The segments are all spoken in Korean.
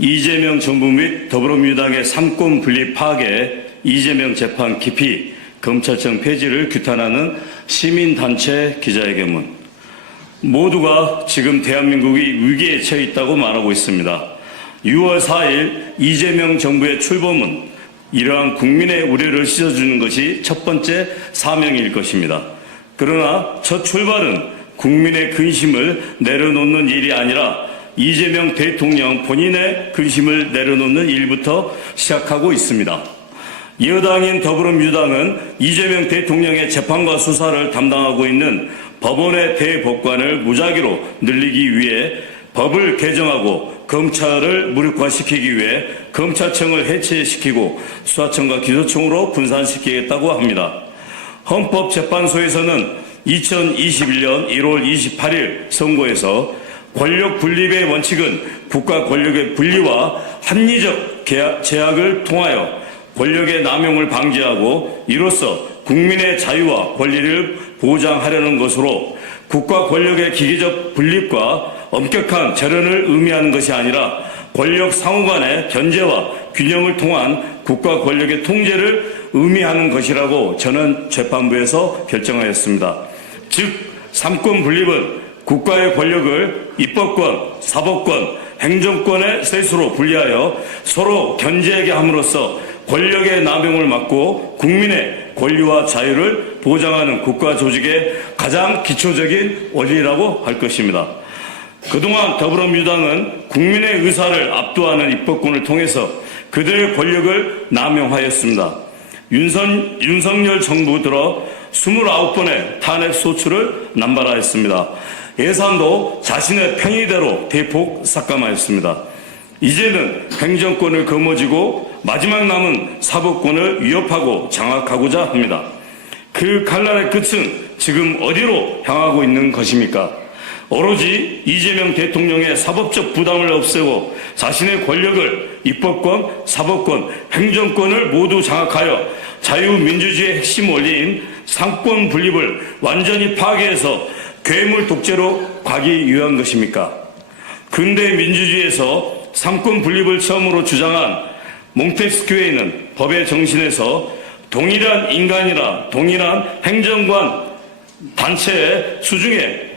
이재명 정부 및 더불어민주당의 삼권 분립 파괴, 이재명 재판 기피, 검찰청 폐지를 규탄하는 시민단체 기자회견문. 모두가 지금 대한민국이 위기에 처해 있다고 말하고 있습니다. 6월 4일 이재명 정부의 출범은 이러한 국민의 우려를 씻어주는 것이 첫 번째 사명일 것입니다. 그러나 첫 출발은 국민의 근심을 내려놓는 일이 아니라 이재명 대통령 본인의 근심을 내려놓는 일부터 시작하고 있습니다. 여당인 더불어민주당은 이재명 대통령의 재판과 수사를 담당하고 있는 법원의 대법관을 무작위로 늘리기 위해 법을 개정하고 검찰을 무력화시키기 위해 검찰청을 해체시키고 수사청과 기소청으로 분산시키겠다고 합니다. 헌법재판소에서는 2021년 1월 28일 선고에서 권력 분립의 원칙은 국가 권력의 분리와 합리적 제약을 통하여 권력의 남용을 방지하고 이로써 국민의 자유와 권리를 보장하려는 것으로 국가 권력의 기계적 분립과 엄격한 재련을 의미하는 것이 아니라 권력 상호 간의 견제와 균형을 통한 국가 권력의 통제를 의미하는 것이라고 전원재판부에서 결정하였습니다. 즉, 삼권 분립은 국가의 권력을 입법권, 사법권, 행정권의 셋으로 분리하여 서로 견제하게 함으로써 권력의 남용을 막고 국민의 권리와 자유를 보장하는 국가 조직의 가장 기초적인 원리라고 할 것입니다. 그동안 더불어민주당은 국민의 의사를 압도하는 입법권을 통해서 그들의 권력을 남용하였습니다. 윤석열 정부 들어 29번의 탄핵 소추를 남발하였습니다. 예산도 자신의 편의대로 대폭 삭감하였습니다. 이제는 행정권을 거머쥐고 마지막 남은 사법권을 위협하고 장악하고자 합니다. 그 칼날의 끝은 지금 어디로 향하고 있는 것입니까? 오로지 이재명 대통령의 사법적 부담을 없애고 자신의 권력을 입법권, 사법권, 행정권을 모두 장악하여 자유민주주의의 핵심 원리인 삼권 분립을 완전히 파괴해서 괴물 독재로 가기 위한 것입니까? 근대 민주주의에서 삼권 분립을 처음으로 주장한 몽테스큐에이는 법의 정신에서 동일한 인간이라 동일한 행정관 단체의 수중에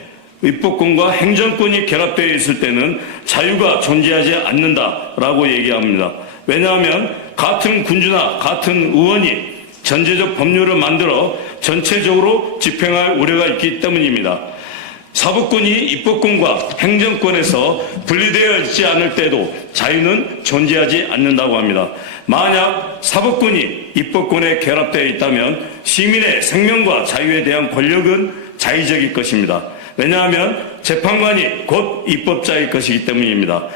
입법권과 행정권이 결합되어 있을 때는 자유가 존재하지 않는다라고 얘기합니다. 왜냐하면 같은 군주나 같은 의원이 전제적 법률을 만들어 전체적으로 집행할 우려가 있기 때문입니다. 사법권이 입법권과 행정권에서 분리되어 있지 않을 때도 자유는 존재하지 않는다고 합니다. 만약 사법권이 입법권에 결합되어 있다면 시민의 생명과 자유에 대한 권력은 자의적일 것입니다. 왜냐하면 재판관이 곧 입법자일 것이기 때문입니다.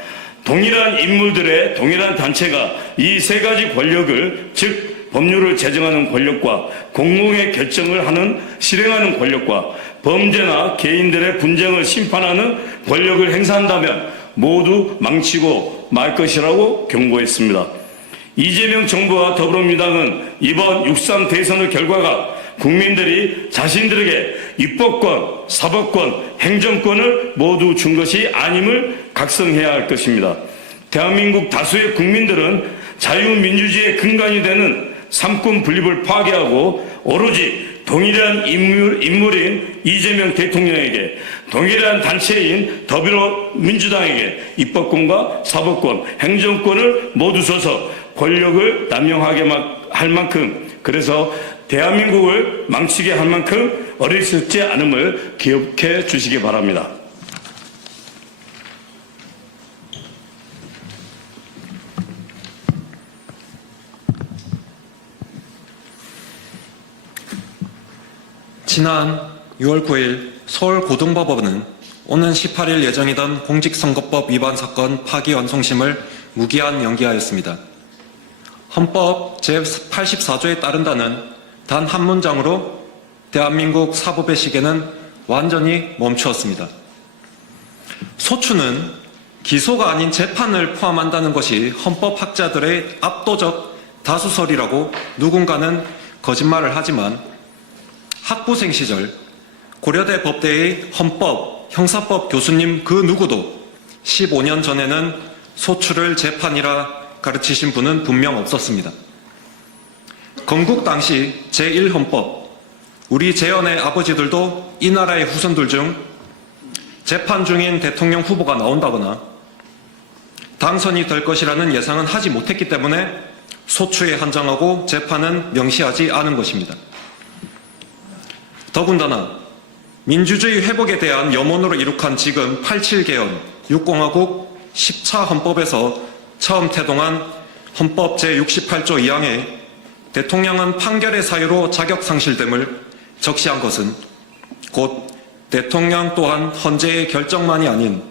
동일한 인물들의 동일한 단체가 이 세 가지 권력을, 즉 법률을 제정하는 권력과 공공의 결정을 하는 실행하는 권력과 범죄나 개인들의 분쟁을 심판하는 권력을 행사한다면 모두 망치고 말 것이라고 경고했습니다. 이재명 정부와 더불어민주당은 이번 6.3 대선의 결과가 국민들이 자신들에게 입법권, 사법권, 행정권을 모두 준 것이 아님을 각성해야 할 것입니다. 대한민국 다수의 국민들은 자유민주주의의 근간이 되는 삼권 분립을 파괴하고 오로지 동일한 인물인 이재명 대통령에게, 동일한 단체인 더불어민주당에게 입법권과 사법권, 행정권을 모두 줘서 권력을 남용하게 할 만큼, 그래서 대한민국을 망치게 할 만큼 어리석지 않음을 기억해 주시기 바랍니다. 지난 6월 9일 서울고등법원은 오는 18일 예정이던 공직선거법 위반 사건 파기 완송심을 무기한 연기하였습니다. 헌법 제84조에 따른다는 단 한 문장으로 대한민국 사법의 시계는 완전히 멈추었습니다. 소추는 기소가 아닌 재판을 포함한다는 것이 헌법학자들의 압도적 다수설이라고 누군가는 거짓말을 하지만 학부생 시절 고려대 법대의 헌법, 형사법 교수님 그 누구도 15년 전에는 소추를 재판이라 가르치신 분은 분명 없었습니다. 건국 당시 제1헌법, 우리 재헌의 아버지들도 이 나라의 후손들 중 재판 중인 대통령 후보가 나온다거나 당선이 될 것이라는 예상은 하지 못했기 때문에 소추에 한정하고 재판은 명시하지 않은 것입니다. 더군다나 민주주의 회복에 대한 염원으로 이룩한 지금 87개헌 6공화국 10차 헌법에서 처음 태동한 헌법 제68조 2항에 대통령은 판결의 사유로 자격 상실됨을 적시한 것은 곧 대통령 또한 헌재의 결정만이 아닌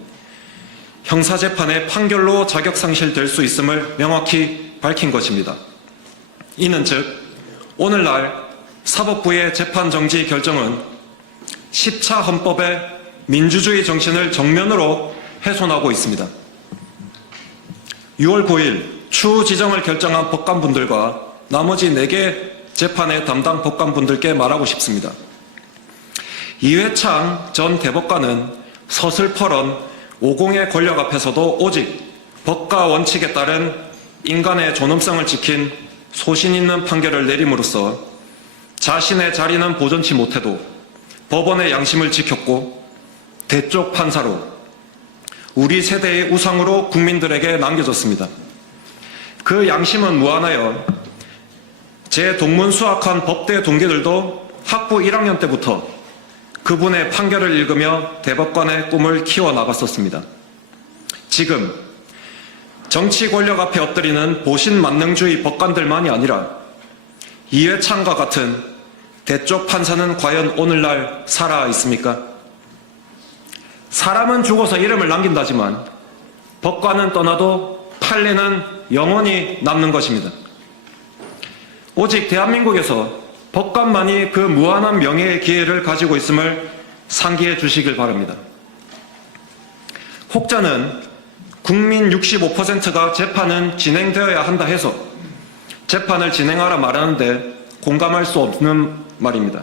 형사재판의 판결로 자격 상실될 수 있음을 명확히 밝힌 것입니다. 이는 즉 오늘날 사법부의 재판정지 결정은 10차 헌법의 민주주의 정신을 정면으로 훼손하고 있습니다. 6월 9일 추후 지정을 결정한 법관분들과 나머지 4개 재판의 담당 법관분들께 말하고 싶습니다. 이회창 전 대법관은 서슬퍼런 50의 권력 앞에서도 오직 법과 원칙에 따른 인간의 존엄성을 지킨 소신 있는 판결을 내림으로써 자신의 자리는 보존치 못해도 법원의 양심을 지켰고 대쪽 판사로 우리 세대의 우상으로 국민들에게 남겨졌습니다. 그 양심은 무한하여 제 동문 수학한 법대 동기들도 학부 1학년 때부터 그분의 판결을 읽으며 대법관의 꿈을 키워나갔었습니다. 지금 정치 권력 앞에 엎드리는 보신만능주의 법관들만이 아니라 이회창과 같은 대쪽 판사는 과연 오늘날 살아 있습니까? 사람은 죽어서 이름을 남긴다지만 법관은 떠나도 판례는 영원히 남는 것입니다. 오직 대한민국에서 법관만이 그 무한한 명예의 기회를 가지고 있음을 상기해 주시길 바랍니다. 혹자는 국민 65%가 재판은 진행되어야 한다 해서 재판을 진행하라 말하는데 공감할 수 없는 말입니다.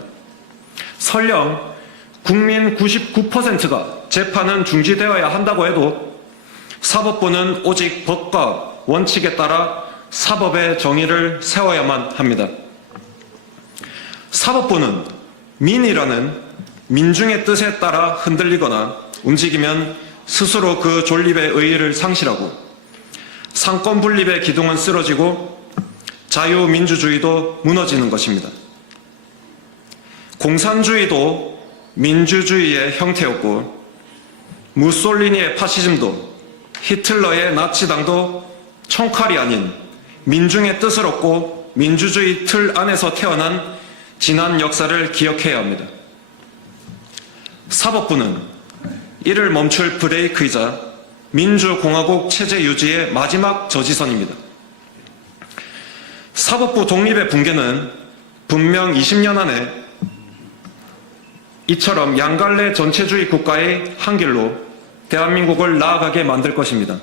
설령 국민 99%가 재판은 중지되어야 한다고 해도 사법부는 오직 법과 원칙에 따라 사법의 정의를 세워야만 합니다. 사법부는 민이라는 민중의 뜻에 따라 흔들리거나 움직이면 스스로 그 존립의 의의를 상실하고 상권 분립의 기둥은 쓰러지고 자유민주주의도 무너지는 것입니다. 공산주의도 민주주의의 형태였고 무솔리니의 파시즘도 히틀러의 나치당도 총칼이 아닌 민중의 뜻을 얻고 민주주의 틀 안에서 태어난 지난 역사를 기억해야 합니다. 사법부는 이를 멈출 브레이크이자 민주공화국 체제 유지의 마지막 저지선입니다. 사법부 독립의 붕괴는 분명 20년 안에 이처럼 양갈래 전체주의 국가의 한 길로 대한민국을 나아가게 만들 것입니다.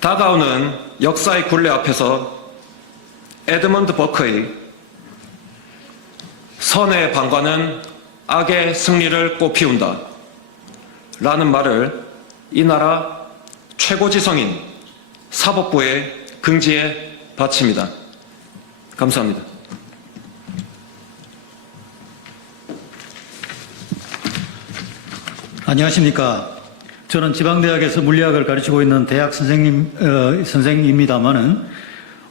다가오는 역사의 굴레 앞에서 에드먼드 버크의 선의 방관은 악의 승리를 꽃피운다 라는 말을 이 나라 최고지성인 사법부의 긍지에 바칩니다. 감사합니다. 안녕하십니까. 저는 지방대학에서 물리학을 가르치고 있는 대학 선생님입니다만은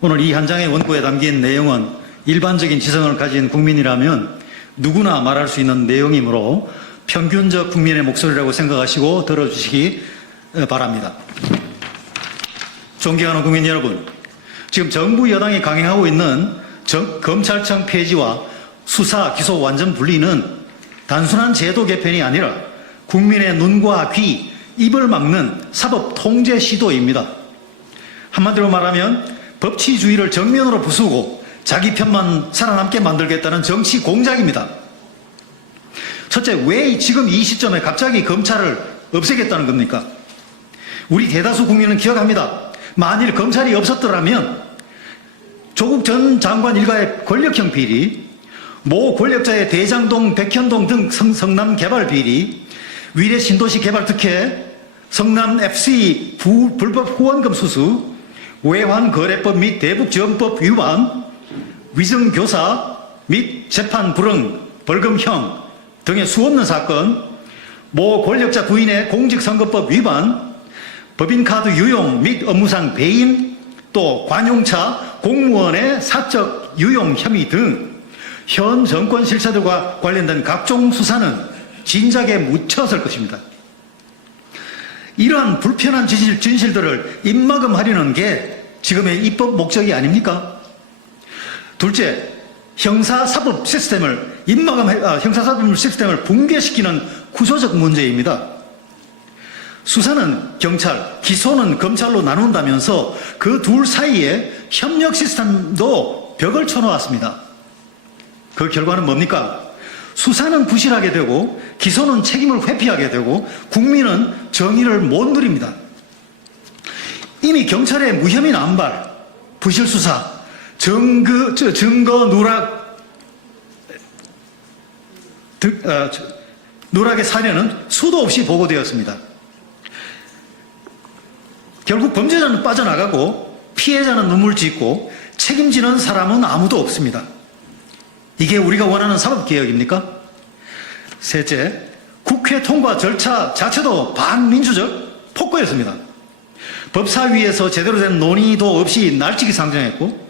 오늘 이 한 장의 원고에 담긴 내용은 일반적인 지성을 가진 국민이라면 누구나 말할 수 있는 내용이므로 평균적 국민의 목소리라고 생각하시고 들어주시기 바랍니다. 존경하는 국민 여러분, 지금 정부 여당이 강행하고 있는 검찰청 폐지와 수사, 기소 완전 분리는 단순한 제도 개편이 아니라 국민의 눈과 귀, 입을 막는 사법 통제 시도입니다. 한마디로 말하면 법치주의를 정면으로 부수고 자기 편만 살아남게 만들겠다는 정치 공작입니다. 첫째, 왜 지금 이 시점에 갑자기 검찰을 없애겠다는 겁니까? 우리 대다수 국민은 기억합니다. 만일 검찰이 없었더라면 조국 전 장관 일가의 권력형 비리, 모 권력자의 대장동, 백현동 등 성남 개발 비리, 위례 신도시 개발 특혜, 성남 FC 불법 후원금 수수, 외환거래법 및 대북지원법 위반, 위증교사 및 재판 불응, 벌금형 등의 수없는 사건, 모 권력자 부인의 공직선거법 위반, 법인카드 유용 및 업무상 배임, 또 관용차 공무원의 사적 유용 혐의 등 현 정권 실세들과 관련된 각종 수사는 진작에 묻혔을 것입니다. 이러한 불편한 진실들을 입막음하려는 게 지금의 입법 목적이 아닙니까? 둘째, 형사사법 시스템을 붕괴시키는 구조적 문제입니다. 수사는 경찰, 기소는 검찰로 나눈다면서 그 둘 사이에 협력 시스템도 벽을 쳐놓았습니다. 그 결과는 뭡니까? 수사는 부실하게 되고 기소는 책임을 회피하게 되고 국민은 정의를 못 누립니다. 이미 경찰의 무혐의 남발, 부실 수사, 증거 누락의 사례는 수도 없이 보고되었습니다. 결국 범죄자는 빠져나가고 피해자는 눈물 짓고 책임지는 사람은 아무도 없습니다. 이게 우리가 원하는 사법개혁입니까? 셋째, 국회 통과 절차 자체도 반민주적 폭거였습니다. 법사위에서 제대로 된 논의도 없이 날치기 상정했고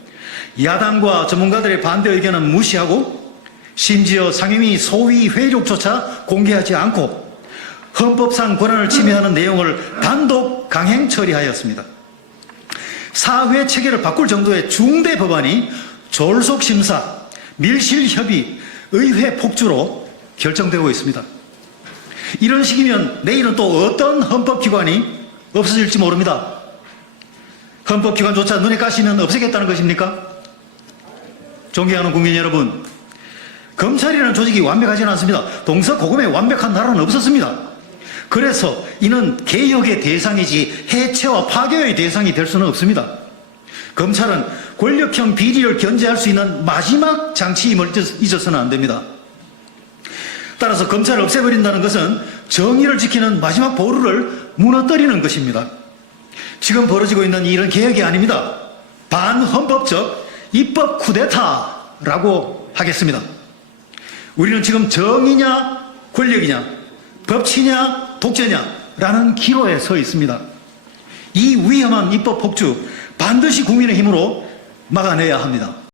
야당과 전문가들의 반대 의견은 무시하고 심지어 상임위 소위 회의록조차 공개하지 않고 헌법상 권한을 침해하는 내용을 단독 강행 처리하였습니다. 사회 체계를 바꿀 정도의 중대 법안이 졸속심사, 밀실협의, 의회 폭주로 결정되고 있습니다. 이런 식이면 내일은 또 어떤 헌법기관이 없어질지 모릅니다. 헌법기관조차 눈에 가시면 없애겠다는 것입니까? 존경하는 국민 여러분, 검찰이라는 조직이 완벽하지는 않습니다. 동서고금에 완벽한 나라는 없었습니다. 그래서 이는 개혁의 대상이지 해체와 파괴의 대상이 될 수는 없습니다. 검찰은 권력형 비리를 견제할 수 있는 마지막 장치임을 잊어서는 안 됩니다. 따라서 검찰을 없애버린다는 것은 정의를 지키는 마지막 보루를 무너뜨리는 것입니다. 지금 벌어지고 있는 일은 개혁이 아닙니다. 반헌법적 입법 쿠데타라고 하겠습니다. 우리는 지금 정의냐 권력이냐 법치냐 독재냐라는 기로에 서 있습니다. 이 위험한 입법 폭주 반드시 국민의 힘으로 막아내야 합니다.